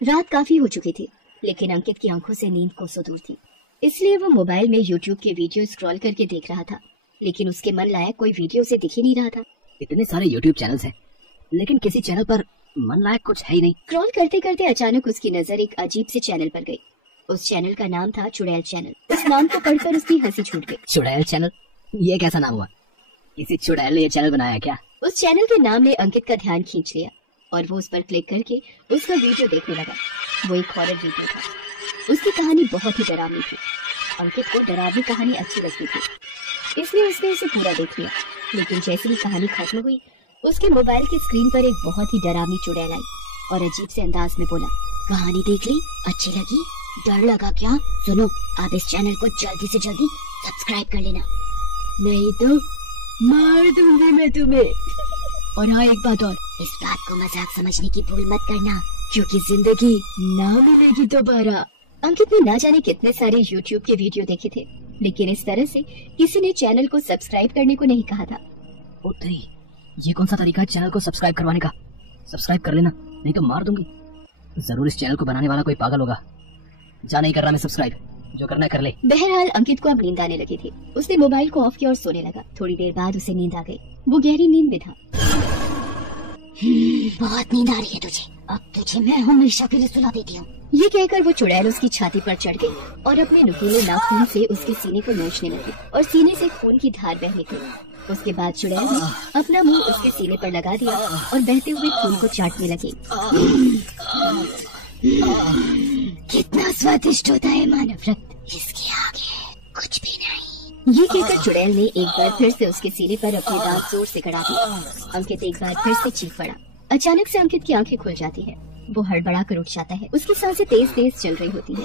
रात काफी हो चुकी थी, लेकिन अंकित की आंखों से नींद कोसों दूर थी। इसलिए वो मोबाइल में यूट्यूब के वीडियो स्क्रॉल करके देख रहा था, लेकिन उसके मन लायक कोई वीडियो उसे दिख ही नहीं रहा था। इतने सारे यूट्यूब चैनल्स हैं, लेकिन किसी चैनल पर मन लायक कुछ है ही नहीं। स्क्रॉल करते करते अचानक उसकी नजर एक अजीब से चैनल पर गई। उस चैनल का नाम था चुड़ैल चैनल। उस नाम को पढ़कर उसकी हंसी छूट गई। चुड़ैल चैनल? ये कैसा नाम हुआ? किसी चुड़ैल ने ये चैनल बनाया क्या? उस चैनल के नाम ने अंकित का ध्यान खींच लिया और वो उस पर क्लिक करके उसका वीडियो देखने लगा। वो एक हॉरर वीडियो था। उसकी कहानी बहुत ही डरावनी थी। अंकित को डरावनी कहानी अच्छी लगती थी, इसलिए उसने उसे पूरा देख लिया। लेकिन जैसे ही कहानी खत्म हुई, उसके मोबाइल की स्क्रीन पर एक बहुत ही डरावनी चुड़ैल आई और अजीब से अंदाज में बोला, कहानी देख ली? अच्छी लगी? डर लगा क्या? सुनो, आप इस चैनल को जल्दी से जल्दी सब्सक्राइब कर लेना, नहीं तो मार दूंगी मैं तुम्हें। और हाँ, एक बात और, इस बात को मजाक समझने की भूल मत करना, क्योंकि जिंदगी ना मिलेगी दोबारा। अंकित ने ना जाने कितने सारे YouTube के वीडियो देखे थे, लेकिन इस तरह से किसी ने चैनल को सब्सक्राइब करने को नहीं कहा था। उत्तरी, ये कौन सा तरीका है चैनल को सब्सक्राइब करवाने का? सब्सक्राइब कर लेना, नहीं तो मार दूंगी। जरूर इस चैनल को बनाने वाला कोई पागल होगा। जा, नहीं कर रहा मैं सब्सक्राइब, जो करना है कर ले। बहरहाल अंकित को अब नींद आने लगी थी। उसने मोबाइल को ऑफ किया और सोने लगा। थोड़ी देर बाद उसे नींद आ गई। वो गहरी नींद में था। बहुत नींद आ रही है तुझे, अब तुझे मैं हमेशा के लिए सुला देती हूँ। ये कहकर वो चुड़ैल उसकी छाती पर चढ़ गई और अपने नुकीले नाखून से उसके सीने को नोचने लगी और सीने से खून की धार बह निकली। उसके बाद चुड़ैल ने अपना मुंह उसके सीने पर लगा दिया और बहते हुए खून को चाटने लगी। कितना स्वादिष्ट होता है मानव रक्त, इसके आगे कुछ भी नहीं। ये कहकर चुड़ैल ने एक बार फिर से उसके सीने पर अपने दांत जोर से गड़ा दिए। अंकित एक बार फिर से चीख पड़ा। अचानक से अंकित की आंखें खुल जाती है। वो हड़बड़ा कर उठ जाता है। उसकी सांसें तेज तेज चल रही होती है।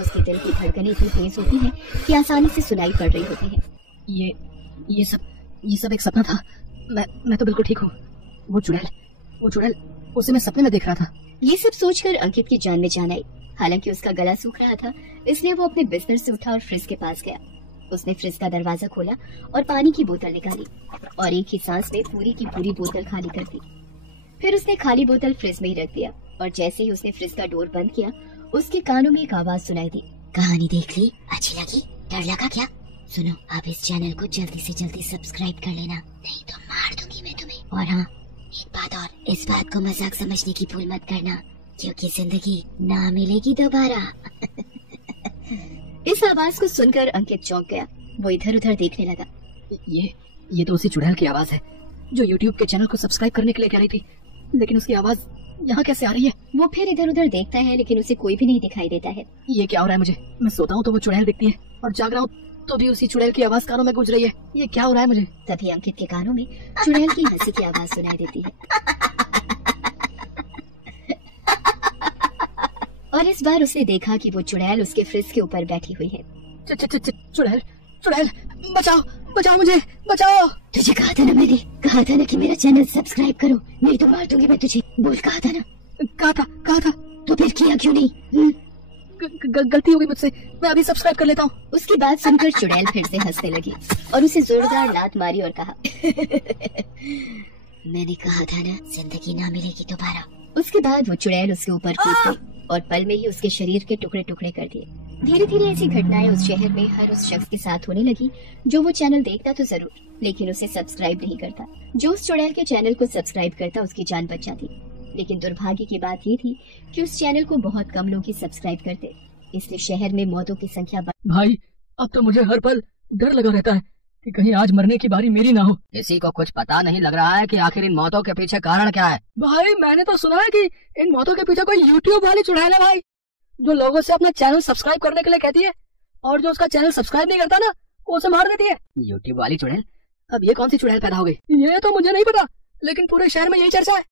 उसके दिल की धड़कनें इतनी तेज होती है कि आसानी से सुनाई पड़ रही होती है। ये सब एक सपना था। मैं तो बिल्कुल ठीक हूँ। वो चुड़ैल उसे मैं सपने में देख रहा था। ये सब सोचकर अंकित की जान में जान आई। हालांकि उसका गला सूख रहा था, इसलिए वो अपने बिस्तर से उठा और फ्रिज के पास गया। उसने फ्रिज का दरवाजा खोला और पानी की बोतल निकाली और एक ही सांस में पूरी की पूरी बोतल खाली कर दी। फिर उसने खाली बोतल फ्रिज में ही रख दिया और जैसे ही उसने फ्रिज का डोर बंद किया, उसके कानों में एक आवाज सुनाई दी। कहानी देख ली? अच्छी लगी? डर लगा क्या? सुनो, आप इस चैनल को जल्दी से जल्दी सब्सक्राइब कर लेना, नहीं तो मार दूंगी मैं तुम्हें। और हाँ, एक बात और, इस बात को मजाक समझने की भूल मत करना, क्योंकि जिंदगी ना मिलेगी दोबारा। इस आवाज को सुनकर अंकित चौंक गया। वो इधर उधर देखने लगा। ये तो उसी चुड़ैल की आवाज है जो YouTube के चैनल को सब्सक्राइब करने के लिए कह रही थी, लेकिन उसकी आवाज यहाँ कैसे आ रही है? वो फिर इधर उधर देखता है, लेकिन उसे कोई भी नहीं दिखाई देता है। ये क्या हो रहा है मुझे? मैं सोता हूँ तो वो चुड़ैल दिखती है और जाग रहा हूँ तो भी उसी चुड़ैल की आवाज कानों में गूंज रही है। ये क्या हो रहा है मुझे? तभी अंकित के कानों में चुड़ैल की हंसी की आवाज सुनाई देती है। और इस बार उसने देखा कि वो चुड़ैल उसके फ्रिज के ऊपर बैठी हुई है। चुड़ैल, बचाओ मुझे, बचाओ। तुझे कहा था ना, मैंने कहा था ना कि मेरा चैनल सब्सक्राइब करो, नहीं तो मार दूंगी मैं तुझे। बोल, कहा था ना? कहा था। तो फिर किया क्यों नहीं? गलती हो गई मुझसे, मैं अभी सब्सक्राइब कर लेता हूँ। उसकी बात सुनकर चुड़ैल फिर से हंसने लगी और उसे जोरदार लात मारी और कहा, मैंने कहा था ना, जिंदगी ना मिलेगी दोबारा। उसके बाद वो चुड़ैल उसके ऊपर कूद गई और पल में ही उसके शरीर के टुकड़े टुकड़े कर दिए। धीरे धीरे ऐसी घटनाएं उस शहर में हर उस शख्स के साथ होने लगी जो वो चैनल देखता तो जरूर, लेकिन उसे सब्सक्राइब नहीं करता। जो उस चुड़ैल के चैनल को सब्सक्राइब करता, उसकी जान बच जाती। लेकिन दुर्भाग्य की बात ये थी कि उस चैनल को बहुत कम लोग ही सब्सक्राइब करते, इसलिए शहर में मौतों की संख्या भाई, अब तो मुझे हर पल डर लगा रहता है कि कहीं आज मरने की बारी मेरी ना हो। किसी को कुछ पता नहीं लग रहा है कि आखिर इन मौतों के पीछे कारण क्या है। भाई, मैंने तो सुना है कि इन मौतों के पीछे कोई YouTube वाली चुड़ैल है भाई, जो लोगों से अपना चैनल सब्सक्राइब करने के लिए कहती है और जो उसका चैनल सब्सक्राइब नहीं करता ना, वो उसे मार देती है। YouTube वाली चुड़ैल? अब ये कौन सी चुड़ैल पैदा हो गई? ये तो मुझे नहीं पता, लेकिन पूरे शहर में यही चर्चा है।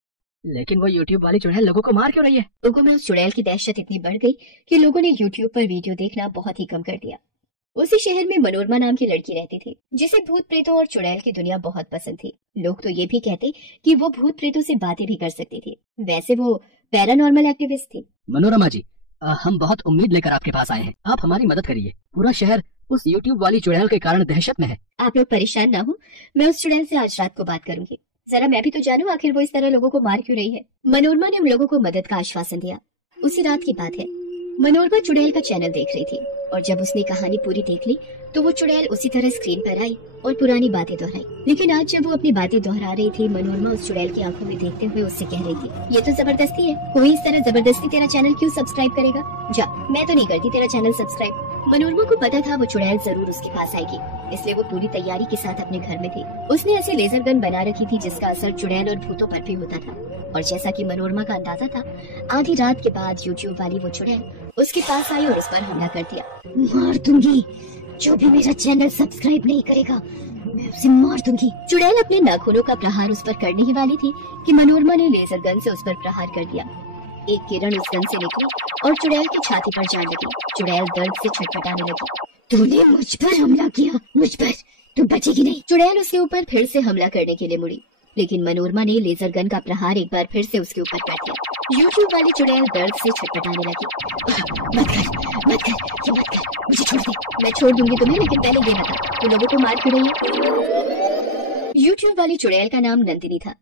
लेकिन वो YouTube वाली चुड़ैल लोगों को मार क्यों रही है? लोगों में उस चुड़ैल की दहशत इतनी बढ़ गई कि लोगों ने YouTube पर वीडियो देखना बहुत ही कम कर दिया। उसी शहर में मनोरमा नाम की लड़की रहती थी, जिसे भूत प्रेतों और चुड़ैल की दुनिया बहुत पसंद थी। लोग तो ये भी कहते कि वो भूत प्रेतों से बातें भी कर सकती थी। वैसे वो पैरानॉर्मल एक्टिविस्ट थी। मनोरमा जी, हम बहुत उम्मीद लेकर आपके पास आए हैं, आप हमारी मदद करिए। पूरा शहर उस YouTube वाली चुड़ैल के कारण दहशत में है। आप लोग परेशान ना हो, मैं उस चुड़ैल से आज रात को बात करूंगी। जरा मैं भी तो जानूं आखिर वो इस तरह लोगों को मार क्यों रही है। मनोरमा ने उन लोगों को मदद का आश्वासन दिया। उसी रात की बात है। मनोरमा चुड़ैल का चैनल देख रही थी और जब उसने कहानी पूरी देख ली तो वो चुड़ैल उसी तरह स्क्रीन पर आई और पुरानी बातें दोहराई। लेकिन आज जब वो अपनी बातें दोहरा रही थी, मनोरमा उस चुड़ैल की आंखों में देखते हुए उससे कह रही थी, ये तो जबरदस्ती है, कोई इस तरह जबरदस्ती तेरा चैनल क्यों सब्सक्राइब करेगा? जा, मैं तो नहीं करती तेरा चैनल सब्सक्राइब। मनोरमा को पता था वो चुड़ैल जरूर उसके पास आएगी, इसलिए वो पूरी तैयारी के साथ अपने घर में थी। उसने ऐसे लेजर गन बना रखी थी जिसका असर चुड़ैल और भूतों पर भी होता था। और जैसा कि मनोरमा का अंदाजा था, आधी रात के बाद यूट्यूब वाली वो चुड़ैल उसके पास आई और उस पर हमला कर दिया। मार दूंगी, जो भी मेरा चैनल सब्सक्राइब नहीं करेगा मैं उसे मार दूंगी। चुड़ैल अपने नाखूनों का प्रहार उस पर करने ही वाली थी कि मनोरमा ने लेजर गन से उस पर प्रहार कर दिया। एक किरण उस गन से निकली और चुड़ैल की छाती पर जाने लगी। चुड़ैल दर्द से छटपटाने लगी। तूने मुझ पर हमला किया, मुझ पर, तू बचेगी नहीं। चुड़ैल उसके ऊपर फिर से हमला करने के लिए मुड़ी, लेकिन मनोरमा ने लेजर गन का प्रहार एक बार फिर से उसके ऊपर कर दिया। यूट्यूब वाली चुड़ैल दर्द से छटपटाने लगी। मत कर, मत कर, ये मत कर, मुझे छोड़ दे। मैं छोड़ दूंगी तुम्हें, लेकिन पहले ये बता, तू लोगों को मार क्यों रही है? यूट्यूब वाली चुड़ैल का नाम नंदिनी था।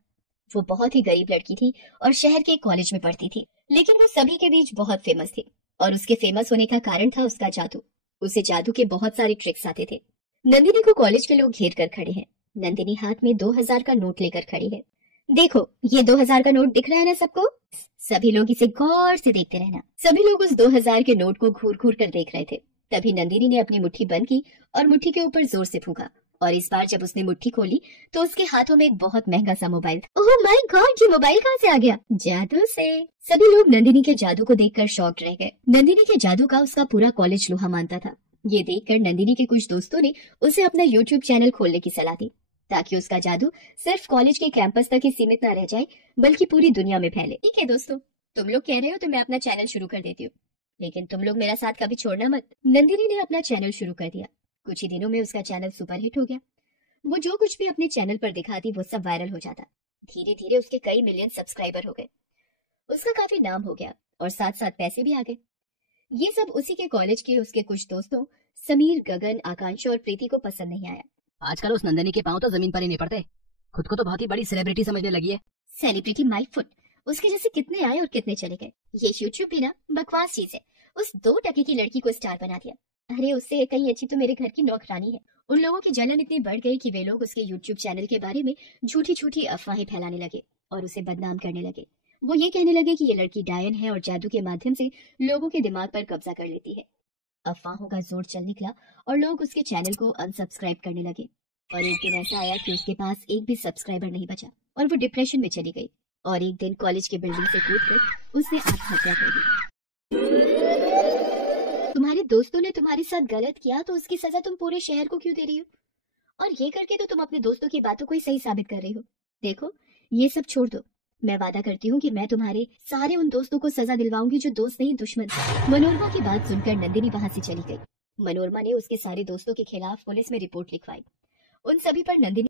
वो बहुत ही गरीब लड़की थी और शहर के कॉलेज में पढ़ती थी, लेकिन वो सभी के बीच बहुत फेमस थी। और उसके फेमस होने का कारण था उसका जादू। उसे जादू के बहुत सारे ट्रिक्स आते थे। नंदिनी को कॉलेज के लोग घेर कर खड़े हैं। नंदिनी हाथ में 2000 का नोट लेकर खड़ी है। देखो, ये 2000 का नोट दिख रहा है ना सबको? सभी लोग इसे गौर से देखते रहना। सभी लोग उस 2000 के नोट को घूर घूर कर देख रहे थे। तभी नंदिनी ने अपनी मुट्ठी बंद की और मुट्ठी के ऊपर जोर से फूंका। और इस बार जब उसने मुट्ठी खोली तो उसके हाथों में एक बहुत महंगा सा मोबाइल था। ओह माय गॉड, ये मोबाइल कहाँ से आ गया? जादू से। सभी लोग नंदिनी के जादू को देखकर शॉक्ड रह गए। नंदिनी के जादू का उसका पूरा कॉलेज लोहा मानता था। ये देखकर नंदिनी के कुछ दोस्तों ने उसे अपना यूट्यूब चैनल खोलने की सलाह दी, ताकि उसका जादू सिर्फ कॉलेज के कैंपस तक ही सीमित न रह जाए, बल्कि पूरी दुनिया में फैले। ठीक है दोस्तों, तुम लोग कह रहे हो तो मैं अपना चैनल शुरू कर देती हूँ, लेकिन तुम लोग मेरा साथ कभी छोड़ना मत। नंदिनी ने अपना चैनल शुरू कर दिया। कुछ ही दिनों में उसका चैनल सुपरहिट हो गया। वो जो कुछ भी अपने चैनल पर दिखाती वो सब वायरल हो जाता। धीरे धीरे उसके कई मिलियन सब्सक्राइबर हो गए। उसका काफी नाम हो गया और साथ साथ पैसे भी आ गए। ये सब उसी के कॉलेज के उसके कुछ दोस्तों समीर, गगन, आकांक्षा और प्रीति को पसंद नहीं आया। आजकल उस नंदिनी के पांव तो जमीन पर ही नहीं पड़ते। खुद को तो बहुत ही बड़ी सेलिब्रिटी समझने लगी है। सेलिब्रिटी माय फुट, उसके जैसे कितने आए और कितने चले गए। ये यूट्यूब भी ना बकवास चीज है। उस 2 टके की लड़की को स्टार बना दिया। अरे उससे कहीं अच्छी तो मेरे घर की नौकरानी है। उन लोगों की जलन इतनी बढ़ गई कि वे लोग उसके यूट्यूब चैनल के बारे में झूठी झूठी अफवाहें फैलाने लगे और उसे बदनाम करने लगे। वो ये कहने लगे कि ये लड़की डायन है और जादू के माध्यम से लोगों के दिमाग पर कब्जा कर लेती है। अफवाहों का जोर चल निकला और लोग उसके चैनल को अनसब्सक्राइब करने लगे। और एक दिन ऐसा आया कि उसके पास एक भी सब्सक्राइबर नहीं बचा और वो डिप्रेशन में चली गई। और एक दिन कॉलेज की बिल्डिंग से कूदकर उसने आत्महत्या कर दी। तुम्हारे दोस्तों ने तुम्हारे साथ गलत किया तो उसकी सजा तुम पूरे शहर को क्यों दे रही हो? और ये करके तो तुम अपने दोस्तों की बातों को ही सही साबित कर रही हो। देखो, ये सब छोड़ दो। मैं वादा करती हूँ कि मैं तुम्हारे सारे उन दोस्तों को सजा दिलवाऊंगी जो दोस्त नहीं दुश्मन थे। मनोरमा की बात सुनकर नंदिनी वहां से चली गई। मनोरमा ने उसके सारे दोस्तों के खिलाफ पुलिस में रिपोर्ट लिखवाई। उन सभी पर नंदिनी